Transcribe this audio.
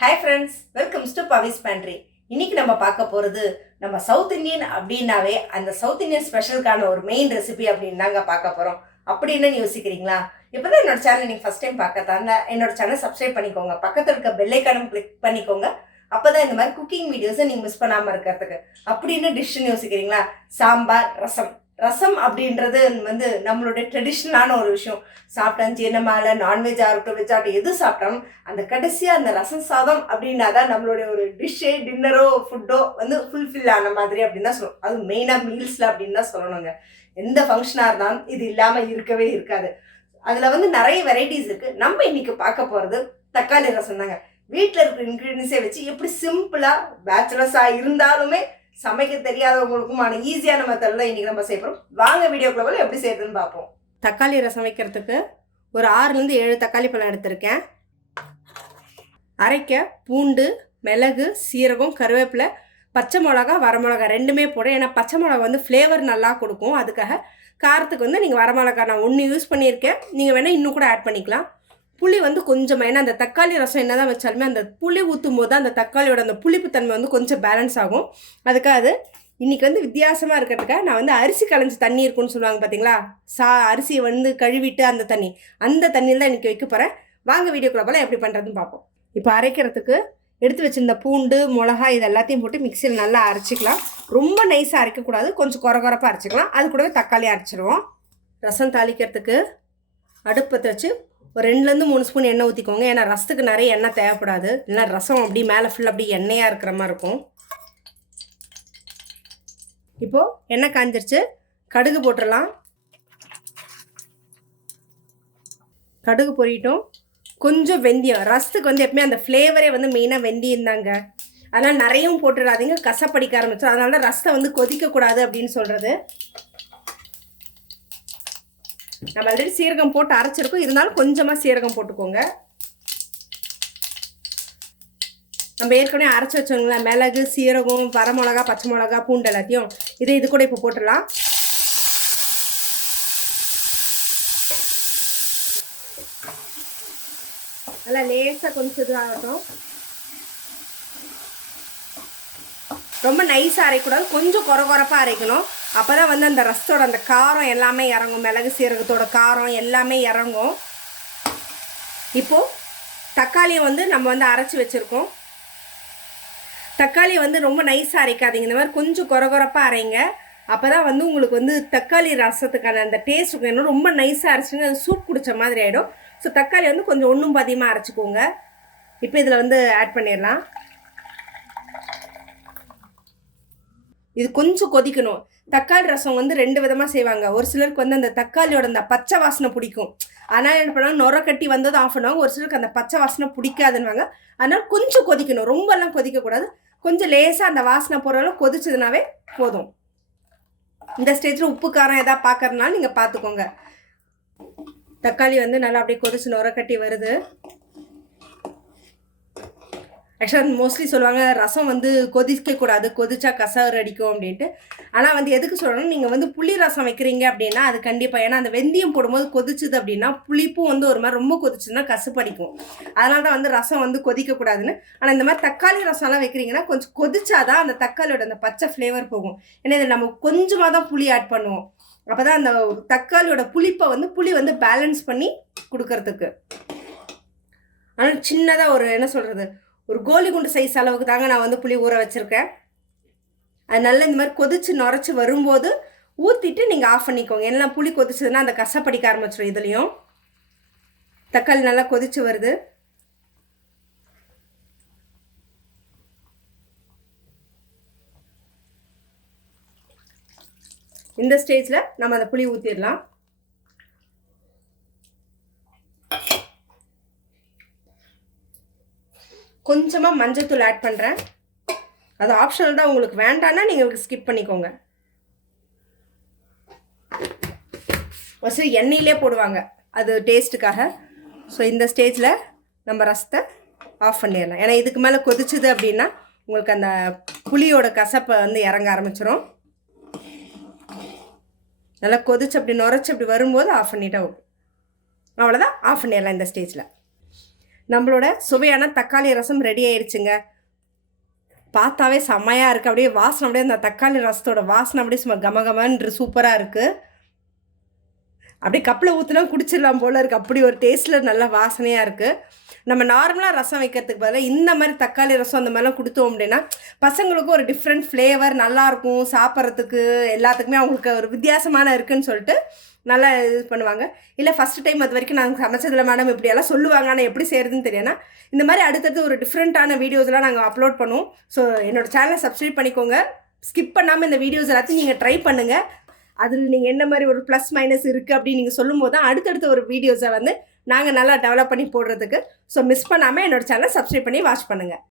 Hi friends, welcomes to Pavis pantry. இன்னைக்கு நம்ம பார்க்க போகிறது நம்ம சவுத் இந்தியன் அப்படின்னாவே அந்த சவுத் இந்தியன் ஸ்பெஷலுக்கான ஒரு மெயின் ரெசிபி அப்படின்னு தாங்க பார்க்க போகிறோம். அப்படின்னு யோசிக்கிறீங்களா? இப்போ தான் என்னோட சேனல் நீங்கள் ஃபஸ்ட் டைம் பார்க்கறதாங்க என்னோட சேனல் சப்ஸ்கிரைப் பண்ணிக்கோங்க, பக்கத்தில் இருக்க பெல் ஐக்கானும் கிளிக் பண்ணிக்கோங்க. அப்போ தான் இந்த மாதிரி குக்கிங் வீடியோஸை நீங்கள் மிஸ் பண்ணாமல் இருக்கிறதுக்கு. அப்படின்னு டிஷ்ஷுன்னு யோசிக்கிறீங்களா? சாம்பார் ரசம். ரசம் அப்படின்றது நம்மளுடைய ட்ரெடிஷ்னலான ஒரு விஷயம். சாப்பிட்டா ஜீரணமால நான்வெஜ்ஜாக இருக்கட்டும் வெஜ்ஜாகட்டும் எது சாப்பிட்டாலும் அந்த கடைசியாக அந்த ரசம் சாதம் அப்படின்னா தான் நம்மளுடைய ஒரு டிஷ்ஷே டின்னரோ ஃபுட்டோ ஃபுல்ஃபில் ஆன மாதிரி அப்படின்னு தான் சொல்லணும். அது மெயினாக மீல்ஸில் அப்படின்னு தான் சொல்லணுங்க. எந்த ஃபங்க்ஷனாக இருந்தாலும் இது இல்லாமல் இருக்கவே இருக்காது. அதில் நிறைய வெரைட்டிஸ் இருக்குது. நம்ம இன்னைக்கு பார்க்க போகிறது தக்காளி ரசம் தாங்க. வீட்டில் இருக்கிற இன்க்ரீடியன்ஸே வச்சு எப்படி சிம்பிளாக பேச்சுலர்ஸாக இருந்தாலுமே சமைக்க தெரியாதவங்களுக்குமான ஈஸியான மெத்தடில் இன்றைக்கி நம்ம செய்யப்போம். வாங்க வீடியோக்குள்ள எப்படி செய்யறதுன்னு பார்ப்போம். தக்காளி ரசம் வைக்கிறதுக்கு ஒரு 6லேருந்து 7 தக்காளி பழம் எடுத்திருக்கேன். அரைக்க பூண்டு, மிளகு, சீரகம், கருவேப்பிலை, பச்சை மிளகா, வரமிளகா ரெண்டுமே போடும். ஏன்னா பச்சை மிளகா ஃப்ளேவர் நல்லா கொடுக்கும். அதுக்காக காரத்துக்கு நீங்கள் வரமிளகா நான் 1 யூஸ் பண்ணியிருக்கேன். நீங்கள் வேணால் இன்னும் கூட ஆட் பண்ணிக்கலாம். புளி கொஞ்சமாக, ஏன்னா அந்த தக்காளி ரசம் என்ன தான் வச்சாலுமே அந்த புளி ஊற்றும் போது அந்த தக்காளியோட அந்த புளிப்பு தன்மை கொஞ்சம் பேலன்ஸ் ஆகும். அதுக்காக இன்றைக்கி வித்தியாசமாக இருக்கிறதுக்காக நான் அரிசி களைஞ்சி தண்ணி இருக்குன்னு சொல்லுவாங்க பார்த்தீங்களா, அரிசியை கழுவிட்டு அந்த தண்ணியில் தான் இன்றைக்கி வைக்க போகிறேன். வாங்க வீடியோக்குள்ள போல எப்படி பண்ணுறதுன்னு பார்ப்போம். இப்போ அரைக்கிறதுக்கு எடுத்து வச்சுருந்த பூண்டு, மிளகா இது எல்லாத்தையும் போட்டு மிக்சியில் நல்லா அரைச்சிக்கலாம். ரொம்ப நைஸாக அரைக்கக்கூடாது, கொஞ்சம் குறப்பாக அரைச்சிக்கலாம். அது கூடவே தக்காளி அரைச்சிடுவோம். ரசம் தாளிக்கிறதுக்கு அடுப்பத்தை வச்சு ஒரு 2லேருந்து 3 ஸ்பூன் எண்ணெய் ஊற்றிக்கோங்க. ஏன்னா ரசத்துக்கு நிறைய எண்ணெய் தேவைப்படாது, இல்லைனா ரசம் அப்படி மேலே ஃபுல்லாக அப்படி எண்ணெயாக இருக்கிற மாதிரி இருக்கும். இப்போது எண்ணெய் காஞ்சிருச்சு, கடுகு போட்டுடலாம். கடுகு பொரியட்டும். கொஞ்சம் வெந்தயம். ரசத்துக்கு எப்பவுமே அந்த ஃப்ளேவரே மெயினாக வெந்தயம் தாங்க. அதனால் நிறையவும் போட்டுடாதீங்க, கசப்படிக்க ஆரம்பிச்சோம். அதனால தான் ரசத்தை கொதிக்கக்கூடாது அப்படின்னு சொல்கிறது. நம்ம ஆல்ரெடி சீரகம் போட்டு அரைச்சிருக்கோம், இருந்தாலும் கொஞ்சமாக சீரகம் போட்டுக்கோங்க. நம்ம ஏற்கனவே அரைச்சி வச்சோங்களா மிளகு, சீரகம், வரமிளகா, பச்சை மிளகா, பூண்டு எல்லாத்தையும் இது கூட இப்போ போட்டுடலாம். நல்லா லேசாக கொஞ்சம் இது ஆகட்டும். ரொம்ப நைஸாக அரைக்கூடாது, கொஞ்சம் குறப்பாக அரைக்கணும். அப்போ தான் அந்த ரசத்தோட அந்த காரம் எல்லாமே இறங்கும். மிளகு சீரகத்தோட காரம் எல்லாமே இறங்கும். இப்போது தக்காளியை நம்ம அரைச்சி வச்சுருக்கோம். தக்காளியை ரொம்ப நைஸாக அரைக்காதீங்க, இந்த மாதிரி கொஞ்சம் குறப்பாக அரைங்க. அப்போ தான் உங்களுக்கு தக்காளி ரசத்துக்கான அந்த டேஸ்ட் இருக்கும். ரொம்ப நைஸாக அரைச்சிங்க அது சூப் குடித்த மாதிரி ஆகிடும். ஸோ தக்காளி கொஞ்சம் ஒன்றும் பாதியமாக அரைச்சிக்கோங்க. இப்போ இதில் ஆட் பண்ணிடலாம். இது கொஞ்சம் கொதிக்கணும். தக்காளி ரசம் 2 விதமாக செய்வாங்க. ஒரு சிலருக்கு அந்த தக்காளியோட அந்த பச்சை வாசனை பிடிக்கும், அதனால் என்ன பண்ணுவாங்க, நுர கட்டி வந்ததும் ஆஃப் பண்ணுவாங்க. ஒரு சிலருக்கு அந்த பச்சை வாசனை பிடிக்காதுன்னுவாங்க. அதனால் கொஞ்சம் கொதிக்கணும், ரொம்பலாம் கொதிக்கக்கூடாது. கொஞ்சம் லேசாக அந்த வாசனை போகிற அளவு கொதிச்சதுனாவே போதும். இந்த ஸ்டேஜில் உப்பு காரம் எதாவது பார்க்கறதுனால நீங்கள் பார்த்துக்கோங்க. தக்காளி நல்லா அப்படியே கொதிச்சு நுர கட்டி வருது. ஆக்சுவலாக மோஸ்ட்லி சொல்லுவாங்க ரசம் கொதிக்கக்கூடாது, கொதிச்சா கசர் அடிக்கும் அப்படின்ட்டு. ஆனால் எதுக்கு சொல்லணும், நீங்கள் புளி ரசம் வைக்கிறீங்க அப்படின்னா அது கண்டிப்பாக, ஏன்னா அந்த வெந்தயம் போடும்போது கொதிச்சுது அப்படின்னா புளிப்பும் ஒரு மாதிரி ரொம்ப கொதிச்சுன்னா கசப்படிக்கும். அதனால தான் ரசம் கொதிக்கக்கூடாதுன்னு. ஆனால் இந்த மாதிரி தக்காளி ரசம்லாம் வைக்கிறீங்கன்னா கொஞ்சம் கொதிச்சாதான் அந்த தக்காளியோட அந்த பச்சை ஃப்ளேவர் போகும். ஏன்னா இதில் நம்ம கொஞ்சமாக தான் புளி ஆட் பண்ணுவோம். அப்போ தான் அந்த தக்காளியோட புளிப்பை புளி பேலன்ஸ் பண்ணி கொடுக்கறதுக்கு. ஆனால் சின்னதாக ஒரு கோலி குண்டு சைஸ் அளவுக்கு தாங்க நான் புளி ஊற வச்சுருக்கேன். அது நல்லா இந்த மாதிரி கொதிச்சு நுரைச்சி வரும்போது ஊற்றிட்டு நீங்கள் ஆஃப் பண்ணிக்கோங்க. எல்லாம் புளி கொதிச்சதுன்னா அந்த கசப்படிக்க ஆரம்பிச்சிடும். இதுலேயும் தக்காளி நல்லா கொதிச்சு வருது. இந்த ஸ்டேஜில் நம்ம அந்த புளி ஊற்றிடலாம். கொஞ்சமாக மஞ்சத்தூள் ஆட் பண்ணுறேன். அது ஆப்ஷனல் தான், உங்களுக்கு வேண்டான்னா நீங்கள் ஸ்கிப் பண்ணிக்கோங்க. ஒரு சில எண்ணெயிலே போடுவாங்க அது டேஸ்ட்டுக்காக. ஸோ இந்த ஸ்டேஜில் நம்ம ரசத்தை ஆஃப் பண்ணிடலாம். ஏன்னா இதுக்கு மேலே கொதிச்சுது அப்படின்னா உங்களுக்கு அந்த புளியோட கசப்பை இறங்க ஆரம்பிச்சிடும். நல்லா கொதிச்சு அப்படி நுரைச்சி அப்படி வரும்போது ஆஃப் பண்ணிட்டா ஓகே. அவ்வளோதான், ஆஃப் பண்ணிடலாம் இந்த ஸ்டேஜில். நம்மளோட சுவையான தக்காளி ரசம் ரெடி ஆயிடுச்சுங்க. பார்த்தாவே செம்மையாக இருக்குது. அப்படியே வாசனை அப்படியே அந்த தக்காளி ரசத்தோட வாசனை அப்படியே சும்மா கமகமன்று சூப்பராக இருக்குது. அப்படியே கப்பில் ஊற்றினா குடிச்சிடலாம் போல் இருக்குது. அப்படி ஒரு டேஸ்ட்டில் நல்ல வாசனையாக இருக்குது. நம்ம நார்மலாக ரசம் வைக்கிறதுக்கு பதிலாக இந்த மாதிரி தக்காளி ரசம் அந்த மாதிரிலாம் கொடுத்தோம் அப்படின்னா பசங்களுக்கும் ஒரு டிஃப்ரெண்ட் ஃப்ளேவர் நல்லாயிருக்கும். சாப்பிட்றதுக்கு எல்லாத்துக்குமே அவங்களுக்கு ஒரு வித்தியாசமான இருக்குதுன்னு சொல்லிட்டு நல்லா இது பண்ணுவாங்க. இல்லை ஃபஸ்ட்டு டைம் அது வரைக்கும் நாங்கள் சமைச்சதில்ல மேடம் இப்படியெல்லாம் சொல்லுவாங்க, ஆனால் எப்படி செய்கிறதுன்னு தெரியும்னா இந்த மாதிரி அடுத்தடுத்து ஒரு டிஃப்ரெண்ட்டான வீடியோஸ்லாம் நாங்கள் அப்லோட் பண்ணுவோம். ஸோ என்னோடய சேனலை சப்ஸ்கிரைப் பண்ணிக்கோங்க. ஸ்கிப் பண்ணாமல் இந்த வீடியோஸ் எல்லாத்தையும் நீங்கள் ட்ரை பண்ணுங்கள். அதில் நீங்கள் என்ன மாதிரி ஒரு ப்ளஸ் மைனஸ் இருக்குது அப்படின்னு நீங்கள் சொல்லும்போது தான் அடுத்தடுத்த ஒரு வீடியோஸை வந்து நாங்கள் நல்லா டெவலப் பண்ணி போடுறதுக்கு. ஸோ மிஸ் பண்ணாமல் என்னோடய சேனலை சப்ஸ்கிரைப் பண்ணி வாட்ச் பண்ணுங்கள்.